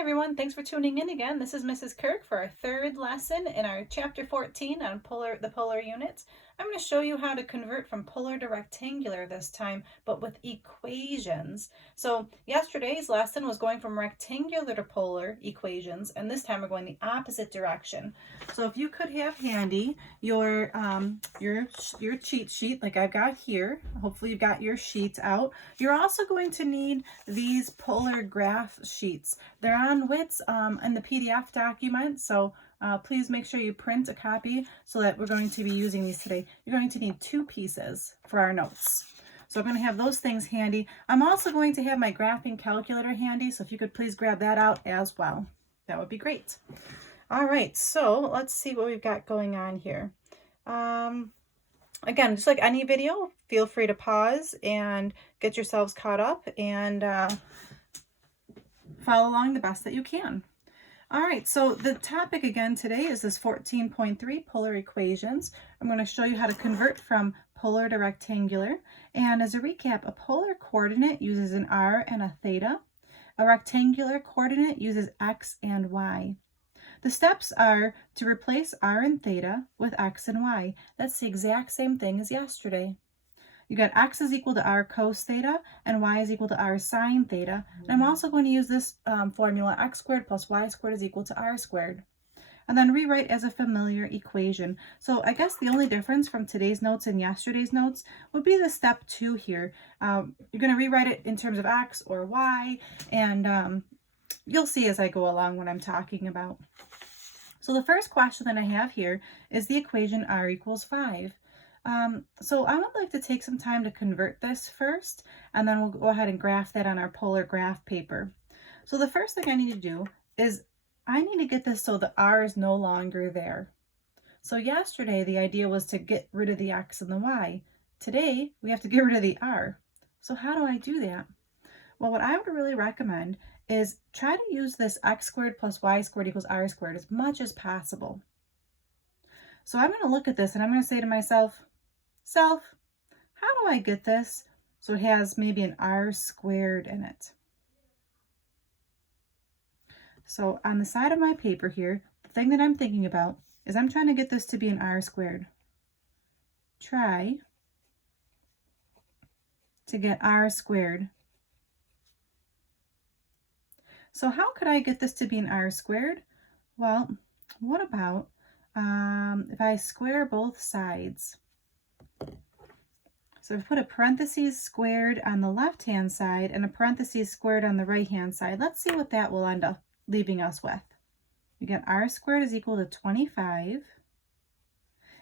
everyone, thanks for tuning in again. This is Mrs. Kirk for our third lesson in our chapter 14 on the polar units. I'm going to show you how to convert from polar to rectangular this time, but with equations. So yesterday's lesson was going from rectangular to polar equations, and this time we're going the opposite direction. So if you could have handy your cheat sheet like I've got here, hopefully you've got your sheets out. You're also going to need these polar graph sheets. They're on WITS in the PDF document, so please make sure you print a copy so that we're going to be using these today. You're going to need 2 pieces for our notes. So I'm going to have those things handy. I'm also going to have my graphing calculator handy, so if you could please grab that out as well. That would be great. All right, so let's see what we've got going on here. Again, just like any video, feel free to pause and get yourselves caught up and follow along the best that you can. All right, so the topic again today is this 14.3 polar equations. I'm going to show you how to convert from polar to rectangular. And as a recap, a polar coordinate uses an r and a theta. A rectangular coordinate uses x and y. The steps are to replace r and theta with x and y. That's the exact same thing as yesterday. You got x is equal to r cos theta and y is equal to r sine theta. And I'm also going to use this formula, x squared plus y squared is equal to r squared. And then rewrite as a familiar equation. So I guess the only difference from today's notes and yesterday's notes would be the step 2 here. You're going to rewrite it in terms of x or y, and you'll see as I go along what I'm talking about. So the first question that I have here is the equation r equals 5. So I would like to take some time to convert this first, and then we'll go ahead and graph that on our polar graph paper. So the first thing I need to do is I need to get this so the r is no longer there. So yesterday the idea was to get rid of the x and the y. Today we have to get rid of the r. So how do I do that? Well, what I would really recommend is try to use this x squared plus y squared equals r squared as much as possible. So I'm going to look at this and I'm going to say to myself, how do I get this so it has maybe an r squared in it? So on the side of my paper here, the thing that I'm thinking about is I'm trying to get this to be an r squared. Try to get r squared. So how could I get this to be an r squared? Well, what about if I square both sides? So I've put a parentheses squared on the left-hand side and a parentheses squared on the right-hand side. Let's see what that will end up leaving us with. You get r squared is equal to 25.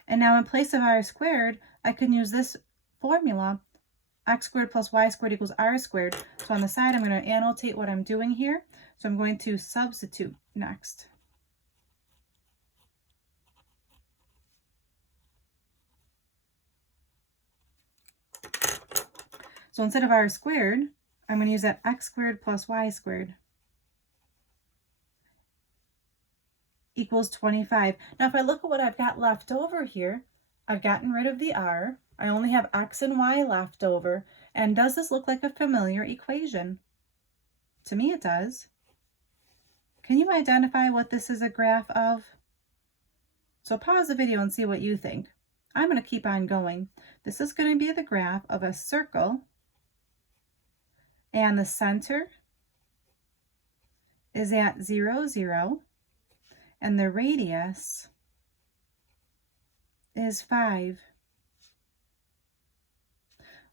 And now in place of r squared, I can use this formula, x squared plus y squared equals r squared. So on the side, I'm going to annotate what I'm doing here. So I'm going to substitute next. So instead of r squared, I'm going to use that x squared plus y squared equals 25. Now if I look at what I've got left over here, I've gotten rid of the r. I only have x and y left over. And does this look like a familiar equation? To me it does. Can you identify what this is a graph of? So pause the video and see what you think. I'm going to keep on going. This is going to be the graph of a circle, and the center is at 0, 0, and the radius is 5.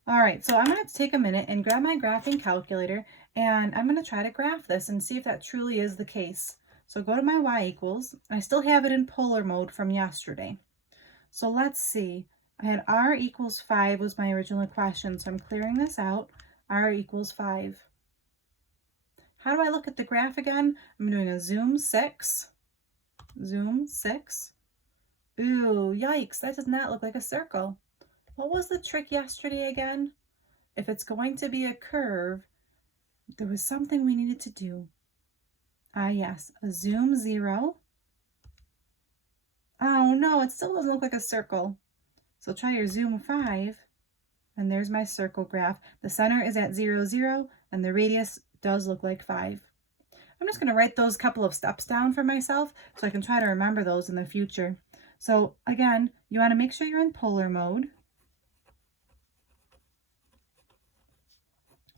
All right, so I'm going to take a minute and grab my graphing calculator, and I'm going to try to graph this and see if that truly is the case. So go to my y equals. I still have it in polar mode from yesterday. So let's see. I had r equals 5 was my original question, so I'm clearing this out. R equals 5. How do I look at the graph again? I'm doing a zoom 6. Zoom 6. Ooh, yikes, that does not look like a circle. What was the trick yesterday again? If it's going to be a curve, there was something we needed to do. Ah, yes, a zoom 0. Oh no, it still doesn't look like a circle. So try your zoom 5, and there's my circle graph. The center is at 0, 0, and the radius does look like 5. I'm just going to write those couple of steps down for myself so I can try to remember those in the future. So again, you want to make sure you're in polar mode.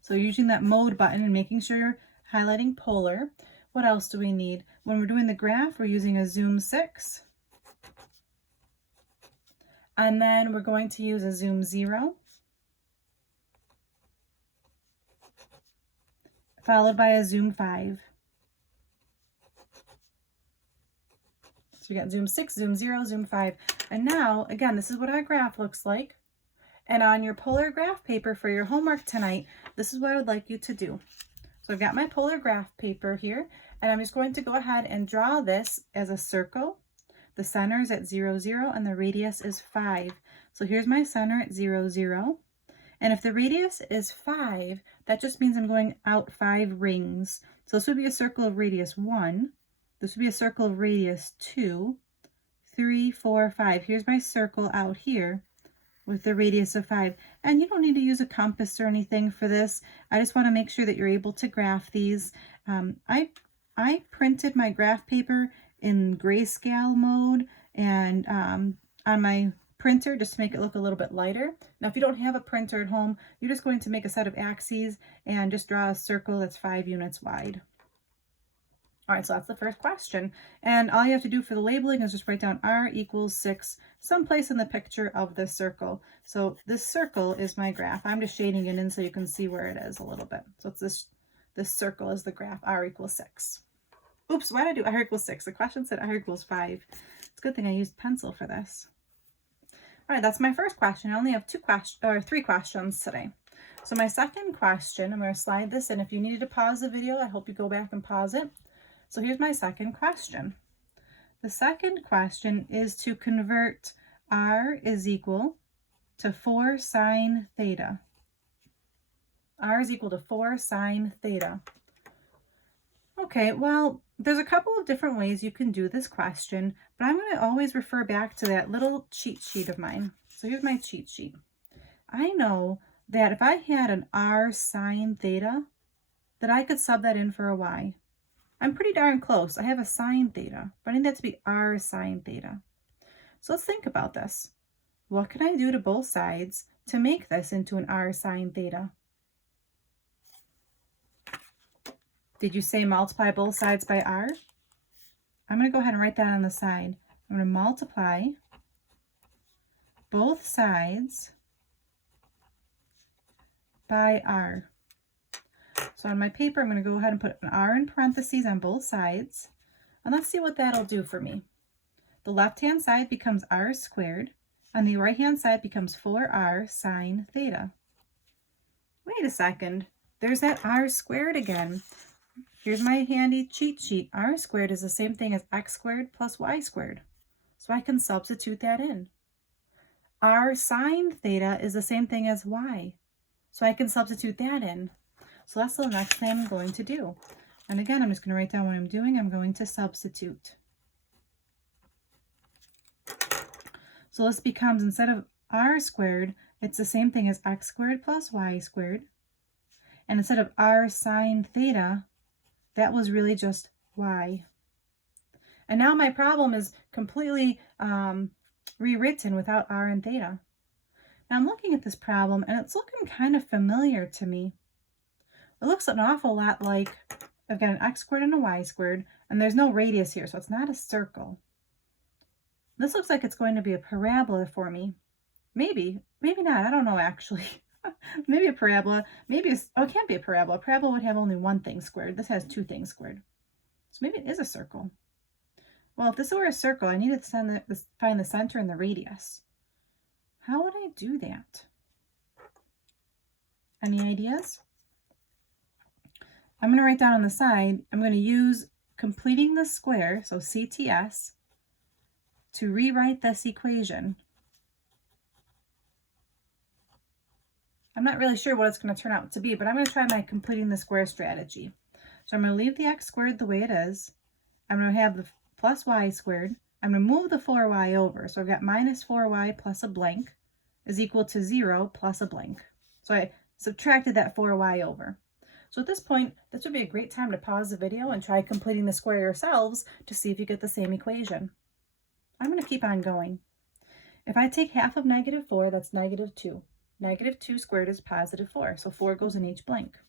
So using that mode button and making sure you're highlighting polar. What else do we need? When we're doing the graph, we're using a zoom 6. And then we're going to use a zoom 0. Followed by a zoom 5. So we got zoom 6, zoom 0, zoom 5. And now, again, this is what our graph looks like. And on your polar graph paper for your homework tonight, this is what I would like you to do. So I've got my polar graph paper here, and I'm just going to go ahead and draw this as a circle. The center is at 0, 0, and the radius is 5. So here's my center at 0, 0. And if the radius is 5, that just means I'm going out 5 rings. So this would be a circle of radius 1. This would be a circle of radius 2, 3, 4, 5. Here's my circle out here with the radius of 5. And you don't need to use a compass or anything for this. I just want to make sure that you're able to graph these. I printed my graph paper in grayscale mode and on my printer just to make it look a little bit lighter. Now, if you don't have a printer at home, you're just going to make a set of axes and just draw a circle that's 5 units wide. All right, so that's the first question. And all you have to do for the labeling is just write down r equals 6 someplace in the picture of this circle. So this circle is my graph. I'm just shading it in so you can see where it is a little bit. So it's this circle is the graph, r equals 6. Oops, why did I do r equals 6? The question said r equals 5. It's a good thing I used pencil for this. All right, that's my first question. I only have 3 questions today. So my second question, I'm going to slide this in. If you needed to pause the video, I hope you go back and pause it. So here's my second question. The second question is to convert r is equal to 4 sine theta. R is equal to 4 sine theta. Okay, well, there's a couple of different ways you can do this question, but I'm going to always refer back to that little cheat sheet of mine. So here's my cheat sheet. I know that if I had an r sine theta, that I could sub that in for a y. I'm pretty darn close. I have a sine theta, but I need that to be r sine theta. So let's think about this. What can I do to both sides to make this into an r sine theta? Did you say multiply both sides by r? I'm going to go ahead and write that on the side. I'm going to multiply both sides by r. So on my paper, I'm going to go ahead and put an r in parentheses on both sides. And let's see what that'll do for me. The left-hand side becomes r squared, and the right-hand side becomes 4r sine theta. Wait a second. There's that r squared again. Here's my handy cheat sheet. R squared is the same thing as x squared plus y squared. So I can substitute that in. R sine theta is the same thing as y. So I can substitute that in. So that's the next thing I'm going to do. And again, I'm just going to write down what I'm doing. I'm going to substitute. So this becomes, instead of r squared, it's the same thing as x squared plus y squared. And instead of r sine theta, that was really just y. And now my problem is completely rewritten without r and theta. Now I'm looking at this problem and it's looking kind of familiar to me. It looks an awful lot like I've got an x squared and a y squared, and there's no radius here, so it's not a circle. This looks like it's going to be a parabola for me. Maybe not. I don't know actually. Maybe a parabola. Oh, it can't be a parabola. A parabola would have only one thing squared. This has 2 things squared. So maybe it is a circle. Well, if this were a circle, I need to find the center and the radius. How would I do that? Any ideas? I'm going to write down on the side, I'm going to use completing the square, so CTS, to rewrite this equation. I'm not really sure what it's going to turn out to be, but I'm going to try my completing the square strategy. So I'm going to leave the x squared the way it is. I'm going to have the plus y squared. I'm going to move the 4y over. So I've got minus 4y plus a blank is equal to 0 plus a blank. So I subtracted that 4y over. So at this point, this would be a great time to pause the video and try completing the square yourselves to see if you get the same equation. I'm going to keep on going. If I take half of -4, that's -2. -2 squared is +4, so 4 goes in each blank.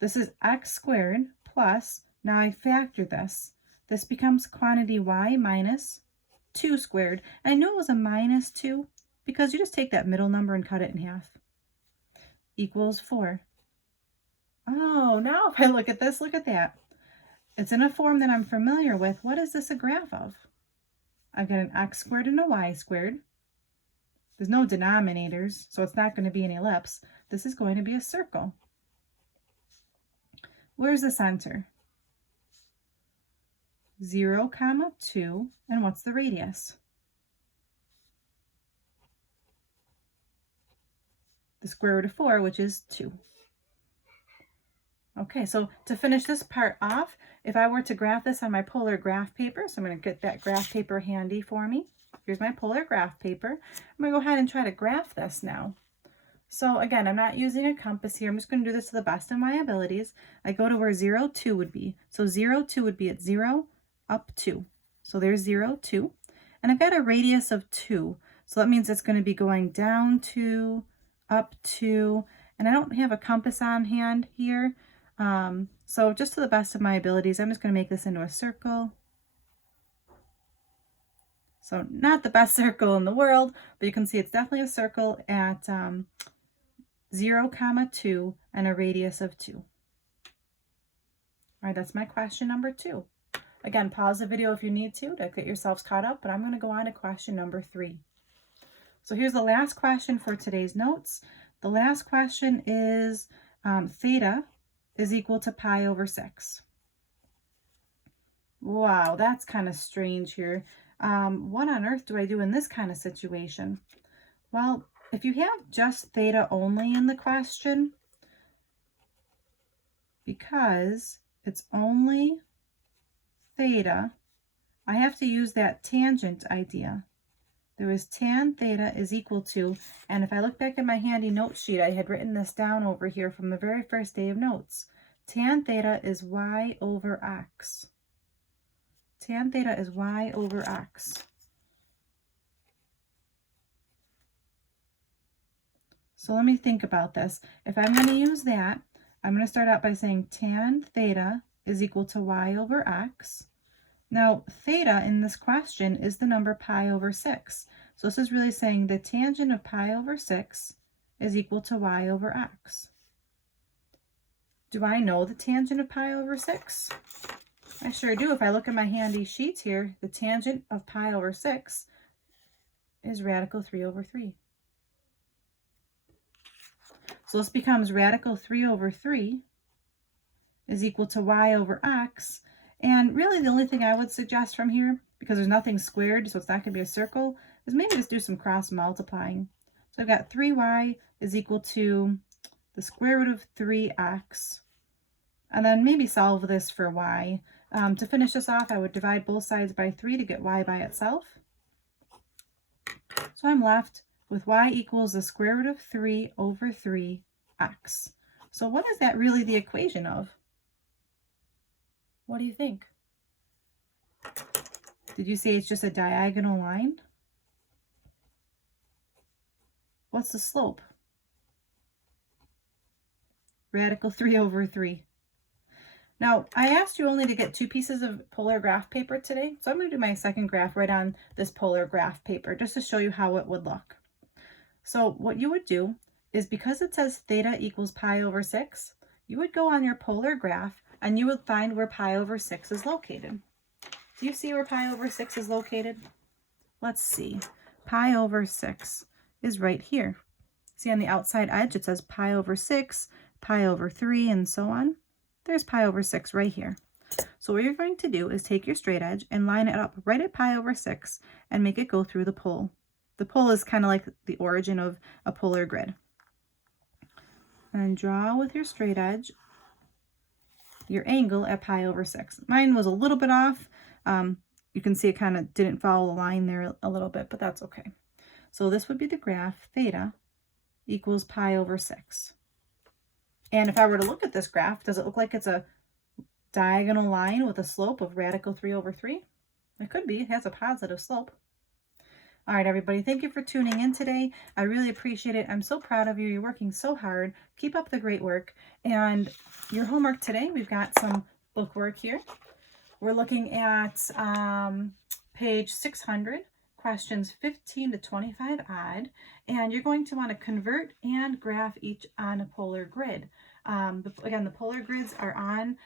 This is x squared plus, now I factor this. This becomes quantity y minus 2 squared. And I knew it was a -2 because you just take that middle number and cut it in half. Equals 4. Oh, now if I look at this, look at that. It's in a form that I'm familiar with. What is this a graph of? I've got an x squared and a y squared. There's no denominators, so it's not going to be an ellipse. This is going to be a circle. Where's the center? 0, 2, and what's the radius? The square root of 4, which is 2. Okay, so to finish this part off, if I were to graph this on my polar graph paper, so I'm going to get that graph paper handy for me. Here's my polar graph paper. I'm going to go ahead and try to graph this now. So again, I'm not using a compass here. I'm just going to do this to the best of my abilities. I go to where 0, 2 would be. So 0, 2 would be at 0, up 2. So there's 0, 2. And I've got a radius of 2. So that means it's going to be going down 2, up 2. And I don't have a compass on hand here. So just to the best of my abilities, I'm just going to make this into a circle. So not the best circle in the world, but you can see it's definitely a circle at 0, 2 and a radius of 2. All right, that's my question number 2. Again, pause the video if you need to get yourselves caught up, but I'm going to go on to question number 3. So here's the last question for today's notes. The last question is theta is equal to pi over 6. Wow, that's kind of strange here. What on earth do I do in this kind of situation? Well, if you have just theta only in the question, because it's only theta, I have to use that tangent idea. There is tan theta is equal to, and if I look back at my handy note sheet, I had written this down over here from the very first day of notes. Tan theta is y over x. Tan theta is y over x. So let me think about this. If I'm going to use that, I'm going to start out by saying tan theta is equal to y over x. Now, theta in this question is the number pi over 6. So this is really saying the tangent of pi over 6 is equal to y over x. Do I know the tangent of pi over 6? I sure do. If I look at my handy sheets here, the tangent of pi over 6 is radical 3 over 3. So this becomes radical 3 over 3 is equal to y over x. And really the only thing I would suggest from here, because there's nothing squared, so it's not going to be a circle, is maybe just do some cross multiplying. So I've got 3y is equal to the square root of 3x. And then maybe solve this for y. To finish this off, I would divide both sides by 3 to get y by itself. So I'm left with y equals the square root of 3 over 3x. So what is that really the equation of? What do you think? Did you say it's just a diagonal line? What's the slope? Radical 3 over 3. Now, I asked you only to get 2 pieces of polar graph paper today, so I'm going to do my second graph right on this polar graph paper just to show you how it would look. So what you would do is, because it says theta equals pi over 6, you would go on your polar graph and you would find where pi over 6 is located. Do you see where pi over 6 is located? Let's see. Pi over 6 is right here. See, on the outside edge it says pi over 6, pi over 3, and so on. There's pi over 6 right here. So what you're going to do is take your straight edge and line it up right at pi over 6 and make it go through the pole. The pole is kind of like the origin of a polar grid. And then draw with your straight edge your angle at pi over 6. Mine was a little bit off. You can see it kind of didn't follow the line there a little bit, but that's okay. So this would be the graph theta equals pi over 6. And if I were to look at this graph, does it look like it's a diagonal line with a slope of radical 3/3? It could be. It has a positive slope. All right, everybody, thank you for tuning in today. I really appreciate it. I'm so proud of you. You're working so hard. Keep up the great work. And your homework today, we've got some book work here. We're looking at page 600, questions 15 to 25 odd, and you're going to want to convert and graph each on a polar grid. Again, the polar grids are on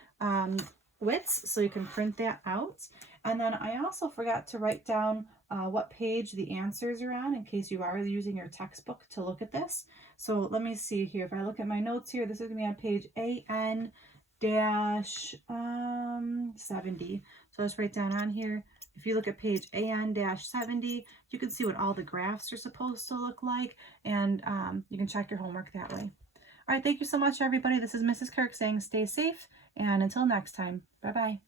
widths, so you can print that out. And then I also forgot to write down what page the answers are on in case you are using your textbook to look at this. So let me see here. If I look at my notes here, this is going to be on page AN-70. So let's write down on here. If you look at page AN-70, you can see what all the graphs are supposed to look like, and you can check your homework that way. All right, thank you so much, everybody. This is Mrs. Kirk saying stay safe, and until next time, bye-bye.